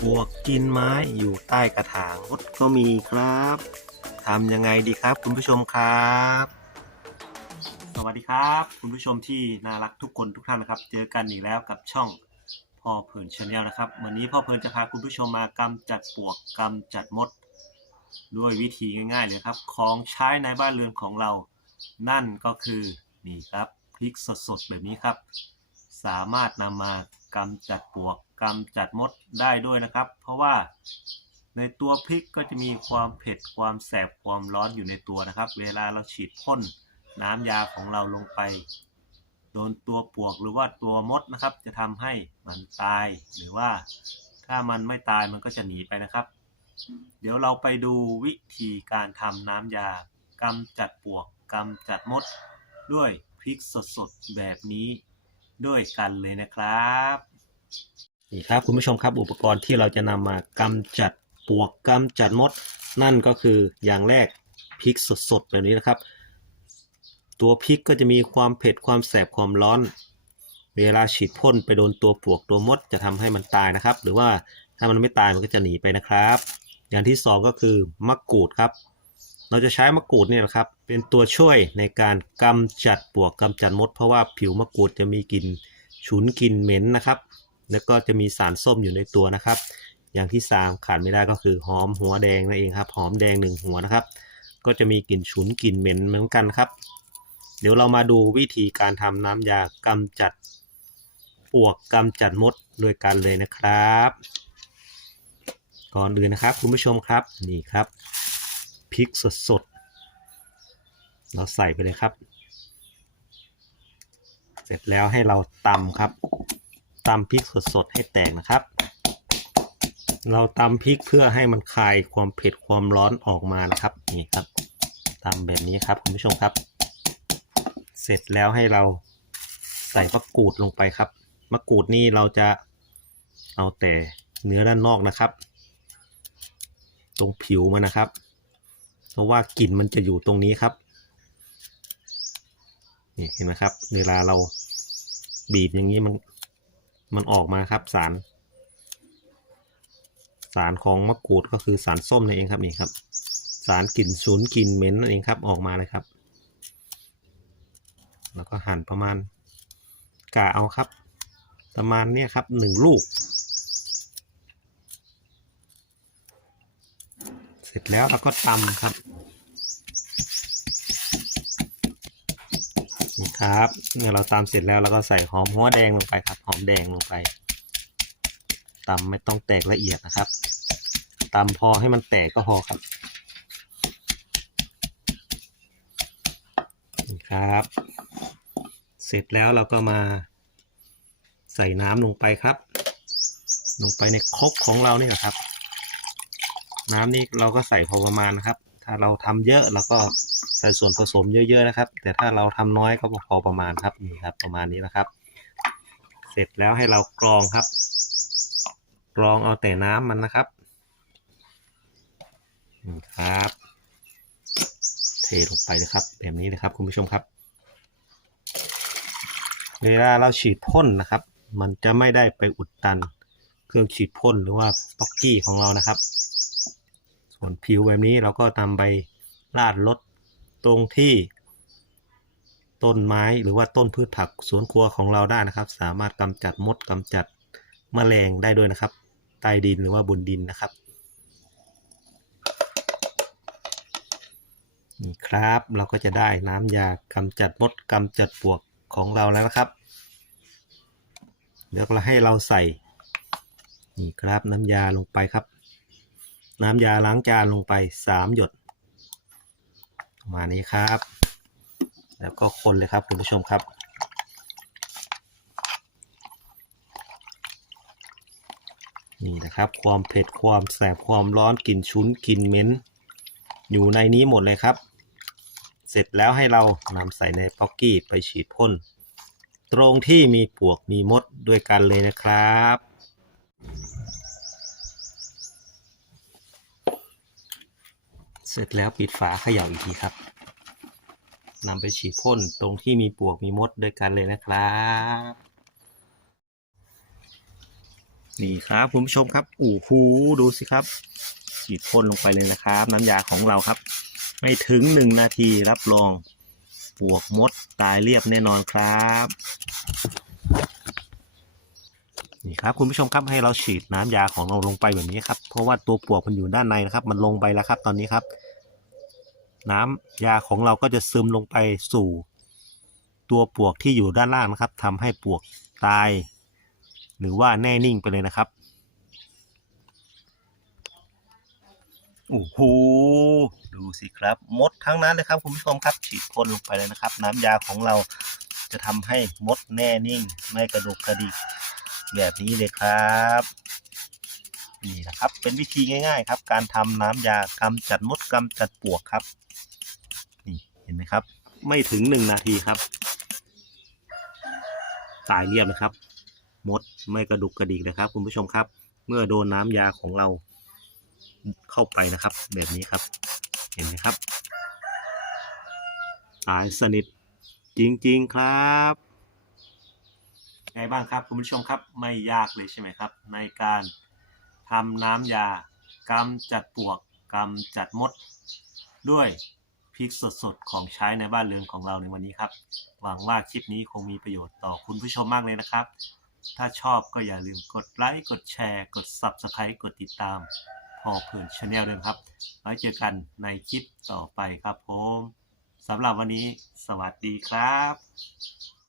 ปวกกินไม้อยู่ใต้กระถางมดก็มีครับทำยังไงดีครับคุณผู้ชมครับ สวัสดีครับ คุณผู้ชมที่น่ารักทุกคนทุกท่านนะครับ เจอกันอีกแล้วกับช่องพ่อเพลินชาแนลนะครับ วันนี้พ่อเพลินจะพาคุณผู้ชมมากำจัดปวกกำจัดมด ด้วยวิธีง่ายๆเลยครับ ของใช้ในบ้านเรือนของเรา นั่นก็คือนี่ครับพริกสดๆแบบนี้ครับ สามารถนำมากำจัดปลวก กำจัดมดได้ด้วยนะครับ เพราะว่าในตัวพริกก็จะมีความเผ็ดความแสบความร้อนอยู่ในตัวนะครับ เวลาเราฉีดพ่นน้ำยาของเราลงไป โดนตัวปวกหรือว่าตัวมดนะครับ จะทำให้มันตายหรือว่าถ้ามันไม่ตายมันก็จะหนีไปนะครับ เดี๋ยวเราไปดูวิธีการทำน้ำยากำจัดปวกกำจัดมด ด้วยพริกสดๆแบบนี้ด้วยกันเลยนะครับ นี่ครับคุณผู้ชมครับอุปกรณ์ที่เราจะนำมากำจัดปวกกำจัดมด นั่นก็คืออย่างแรกพริกสดๆแบบนี้นะครับ ตัวพริกก็จะมีความเผ็ดความแสบความร้อน เวลาฉีดพ่นไปโดนตัวปวกตัวมดจะทำให้มันตายนะครับ หรือว่าถ้ามันไม่ตายมันก็จะหนีไปนะครับ อย่างที่สองก็คือมะกรูดครับ เราจะใช้มะกรูดเนี่ยนะครับ เป็นตัวช่วยในการกำจัดปวกกำจัดมด เพราะว่าผิวมะกรูดจะมีกลิ่นฉุนกลิ่นเหม็นนะครับ แล้วก็จะมีสารส้มอยู่ในตัวนะครับ อย่างที่สามขาดไม่ได้ก็คือหอมหัวแดงนั่นเองครับ หอมแดงหนึ่งหัวนะครับ ก็จะมีกลิ่นฉุนกลิ่นเหม็นเหมือนกันครับ เดี๋ยวเรามาดูวิธีการทำน้ำยากำจัดปลวกกำจัดมดด้วยกันเลยนะครับ ก่อนอื่นนะครับคุณผู้ชมครับนี่ครับพริกสดๆเราใส่ไปเลยครับ เสร็จแล้วให้เราตำครับ ตำพริกสดๆให้แตกนะครับ เราตำพริกเพื่อให้มันคลายความเผ็ดความร้อนออกมานะครับนี่ครับตำแบบนี้ครับคุณผู้ชมครับ เสร็จแล้วให้เราใส่มะกรูดลงไปครับมะกรูดนี่เราจะเอาแต่เนื้อด้านนอกนะครับ ตรงผิวมันนะครับ เพราะว่ากลิ่นมันจะอยู่ตรงนี้ครับนี่เห็นไหมครับ เวลาเราบีบอย่างนี้มัน มันออกมาครับสาร สารของมะกรูดก็คือสารส้มนั่นเองครับนี่ครับ สารกลิ่นฉุนกลิ่นเหม็นนั่นเองครับออกมาเลยครับ แล้วก็หั่นประมาณกะเอาครับ ประมาณเนี้ยครับหนึ่งลูก เสร็จแล้วเราก็ตำครับ ครับเมื่อเราตำเสร็จแล้วเราก็ใส่หอมหัวแดงลงไปครับ หอมแดงลงไปตำไม่ต้องแตกละเอียดนะครับตำพอให้มันแตกก็พอครับนะครับ เสร็จแล้วเราก็มาใส่น้ำลงไปครับ ลงไปในครกของเรานี่แหละครับ น้ำนี่เราก็ใส่พอประมาณนะครับ ถ้าเราทำเยอะเราก็ ส่ส่วนผสมเยอะ ๆ นะครับ แต่ถ้าเราทำน้อยก็พอประมาณครับนี่ครับ ประมาณนี้นะครับ เสร็จแล้วให้เรากรองครับ กรองเอาแต่น้ำมันนะครับนี่ครับ เทลงไปเลยครับ แบบนี้นะครับคุณผู้ชมครับ เวลาเราฉีดพ่นนะครับ มันจะไม่ได้ไปอุดตันเครื่องฉีดพ่นหรือว่าป๊อกกี้ของเรานะครับ ส่วนผิวแบบนี้เราก็นำไปราดรถ ตรงที่ ต้นไม้หรือว่าต้นพืชผักสวนครัวของเราได้นะครับ สามารถกำจัดมดกำจัดแมลงได้ด้วยนะครับ ใต้ดินหรือว่าบนดินนะครับนี่ครับเราก็จะได้น้ำยากำจัดมดกำจัดปวกของเราแล้วนะครับเดี๋ยวเราให้เราใส่นี่ครับน้ำยาลงไปครับ น้ำยาล้างจานลงไปสามหยด ประมาณนี้ครับ แล้วก็คนเลยครับคุณผู้ชมครับนี่นะครับ ความเผ็ดความแสบความร้อนกลิ่นชุ้นกลิ่นเหม็นอยู่ในนี้หมดเลยครับ เสร็จแล้วให้เรานำใส่ในป๊อกกี้ไปฉีดพ่น ตรงที่มีปวกมีมดด้วยกันเลยนะครับ เสร็จแล้วปิดฝาเขย่าอีกทีครับนำไปฉีดพ่นตรงที่มีปวกมีมดด้วยกันเลยนะครับ นี่ครับคุณผู้ชมครับโอ้โหดูสิครับ ฉีดพ่นลงไปเลยนะครับ น้ำยาของเราครับ ไม่ถึงหนึ่งนาทีรับรองปวกมดตายเรียบแน่นอนครับ นี่ครับคุณผู้ชมครับให้เราฉีดน้ำยาของเราลงไปแบบนี้ครับ เพราะว่าตัวปวกมันอยู่ด้านในนะครับ มันลงไปแล้วครับ ตอนนี้ครับ น้ำยาของเราก็จะซึมลงไปสู่ตัวปวกที่อยู่ด้านล่างนะครับทำให้ปวกตาย หรือว่าแน่นิ่งไปเลยนะครับโอ้โหดูสิครับมดทั้งนั้นเลยครับคุณผู้ชมครับฉีดพ่นลงไปเลยนะครับ น้ำยาของเราจะทำให้มดแน่นิ่ง ไม่กระดุกกระดิกแบบนี้เลยครับ นี่นะครับ เป็นวิธีง่าย ๆ ครับ การทำน้ำยากำจัดมดกำจัดปวกครับ นี่เห็นไหมครับ ไม่ถึงหนึ่งนาทีครับ ตายเรียบนะครับ มดไม่กระดุกกระดิกนะครับ คุณผู้ชมครับ เมื่อโดนน้ำยาของเราเข้าไปนะครับ แบบนี้ครับ เห็นไหมครับ ตายสนิทจริง ๆ ครับไงบ้างครับคุณผู้ชมครับไม่ยากเลยใช่ไหมครับ ในการ ทำน้ำยากำจัดปวกกำจัดมด ด้วยพริกสดๆ ของใช้ในบ้านเรือนของเราในวันนี้ครับ หวังว่าคลิปนี้คงมีประโยชน์ต่อคุณผู้ชมมากเลยนะครับ ถ้าชอบก็อย่าลืมกดไลค์กดแชร์ กด Subscribe กดติดตาม พอเพื่อนชาแนลด้วยครับไว้เจอกันในคลิปต่อไปครับผมสำหรับวันนี้สวัสดีครับ